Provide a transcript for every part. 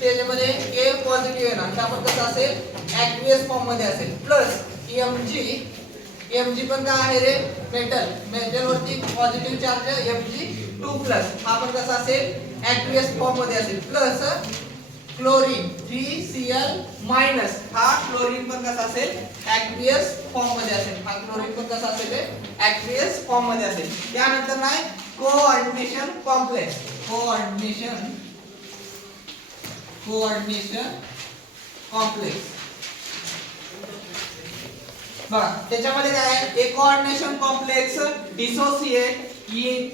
त्याच्यामध्ये के पॉझिटिव्ह येणार, तर आपण कसं असेल ऍक्वियस फॉर्म मध्ये असेल. प्लस Mg पण काय आहे रे मेटल, मेटल वरती पॉझिटिव्ह चार्ज Mg2+, हा पण कसा असेल ऍक्वियस फॉर्म मध्ये असेल. प्लस क्लोरीन 3Cl-, हा क्लोरीन पण कसा असेल ऍक्वियस फॉर्म मध्ये असेल. हा क्लोरीन पण कसा असेल ऍक्वियस फॉर्म मध्ये असेल. त्यानंतर नाही कोऑर्डिनेशन कॉम्प्लेक्स, कोऑर्डिनेशन कॉम्प्लेक्स. बघा त्याच्यामध्ये काय आहे, एक coordination complex dissociate in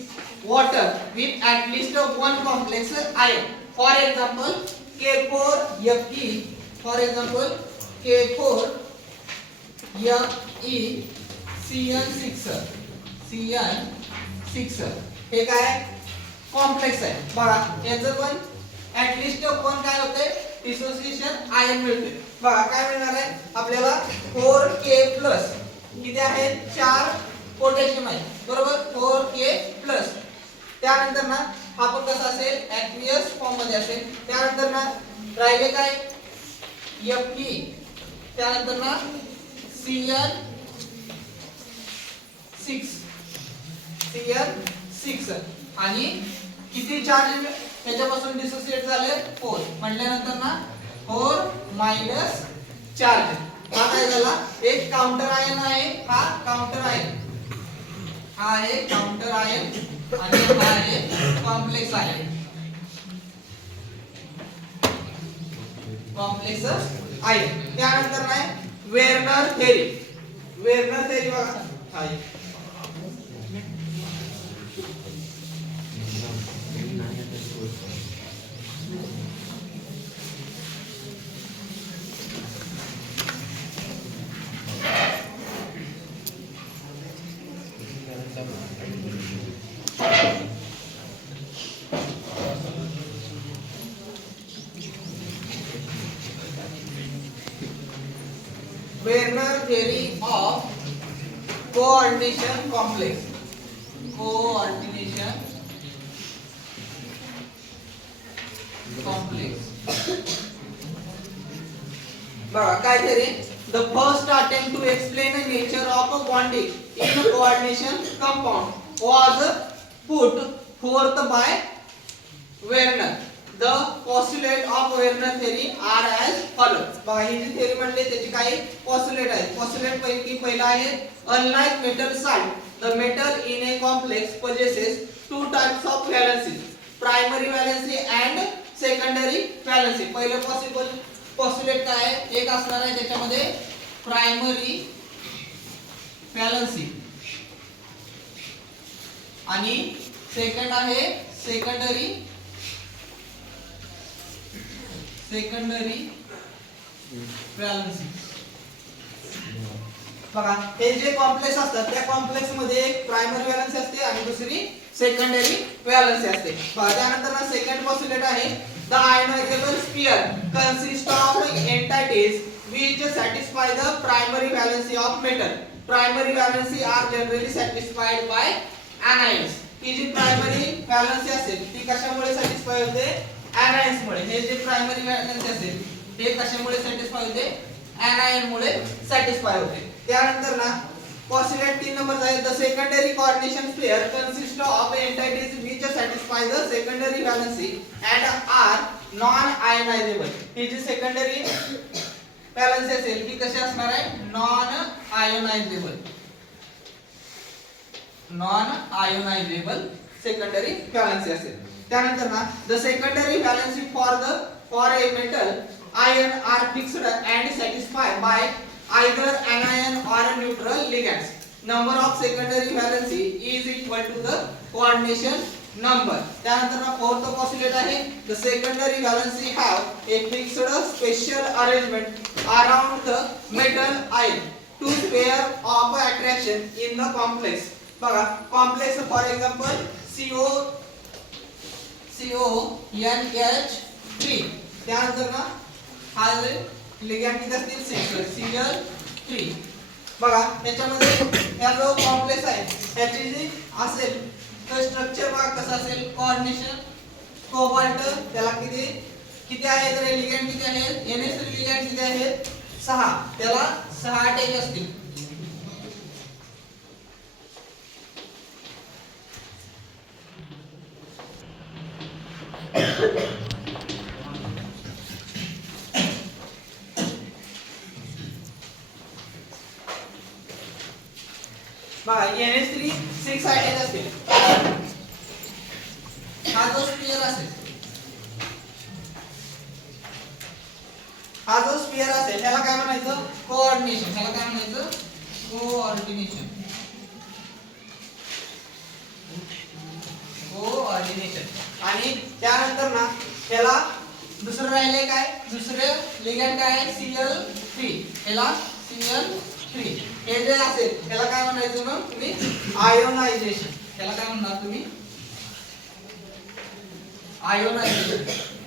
water with at least one complex ion. For example K4Fe, for example K4Fe(Cn6) हे काय कॉम्प्लेक्स आहे. बघा याचं पण ऍट लीस्ट वन काय होते डिसोसिएशन आयन मिळते. बघा काय मिळणार आहे आपल्याला 4K+, किती आहे 4 पोटॅशियम आहे बरोबर 4K+. त्यानंतर ना हा पण कसा असेल ऍक्वियस फॉर्म मध्ये असेल. त्यानंतर ना राहिले काय Fe, त्यानंतर ना Cl6 आणि किती चार्ज त्याच्यापासून डिसोसिएट झाले 4 म्हटल्यानंतर ना 4- चार्ज. हा काय झाला एक काउंटर आयन आहे, हा काउंटर आयन, हा आहे काउंटर आयन आणि हा आहे कॉम्प्लेक्स आयन, कॉम्प्लेक्स आयन. त्यानंतर नाही वेर्नर थेरी, वेर्नर थेरी बघा आहे Werner theory of coordination complex, coordination complex. बघा काय theory, the first attempt to explain the nature of bonding in coordination compound was put forth by Werner. The postulate of Werner theory are as follows. बघा ही जी theory म्हणले त्याची काही postulate आहेत. Postulate पैकी पहिला आहे unlike metal salt, the metal in a complex possesses two types of valencies, primary valency and secondary valency. पहिलं possible postulate काय आहे, एक असणार आहे त्याच्यामध्ये प्रायमरी व्हॅलेन्सी आणि सेकंड आहे सेकंडरी व्हॅलेन्सी. बघा हे जे कॉम्प्लेक्स असतात त्या कॉम्प्लेक्स मध्ये एक प्रायमरी व्हॅलेन्सी असते आणि दुसरी सेकंडरी व्हॅलेन्सी असते. बघा त्यानंतर ना सेकंड पोस्टुलेट आहे the ionizable sphere consist of entities which satisfy the primary valency of metal. Primary valency are generally satisfied by anions. ही जी प्रायमरी व्हॅलेन्सी असेल ती कशामुळे सॅटिस्फाय होते anions मुळे. हे जे प्रायमरी व्हॅलेन्सी असेल ते कशामुळे सॅटिस्फाय होते anion मुळे सॅटिस्फाय होते. त्यानंतर ना पोस्टुलेट 3 नंबर आहे the secondary coordination sphere consist of entities which satisfy the secondary valency and are non ionizable. ही जी सेकंडरी व्हॅलेन्सी असेल ती कशी असणार आहे नॉन आयोनायझेबल सेकंडरी व्हॅलेन्सी असेल. त्यानंतर ना the secondary valency for a metal ion are fixed and satisfied by either anion or neutral ligands. Number of secondary valency is equal to the coordination number. त्यानंतर ना फोर्थ पोस्टुलेट आहे the secondary valency have a fixed special arrangement around the metal ion to pair of attraction in the complex. बघा complex for example CONH3. त्यानंतर ना हा ligand किती असतील Cl3. बघा त्याच्यामध्ये हा जो कॉम्प्लेक्स आहे त्याची जी असेल तर स्ट्रक्चर बघा कसं असेल कोऑर्डिनेशन कोबाल्ट त्याला किती किती आहेत रे लिगँड किती आहेत NH3 लिगँड किती आहेत 6 त्याला 6 अटॅच असतील बघा NH3 6 अटॅच असतील हा जो स्पियर असेल हा जो स्पियर असेल त्याला काय म्हणायचं कोऑर्डिनेशन त्याला काय म्हणायचं कोऑर्डिनेशन कोऑर्डिनेशन आणि त्यानंतर ना त्याला दुसरं राहिले काय दुसरं लिगँड काय आहे Cl3 याला Cl3 हे जे असेल त्याला काय म्हणायचं मग तुम्ही आयोनायझेशन त्याला काय म्हणणार तुम्ही आयोनायझेशन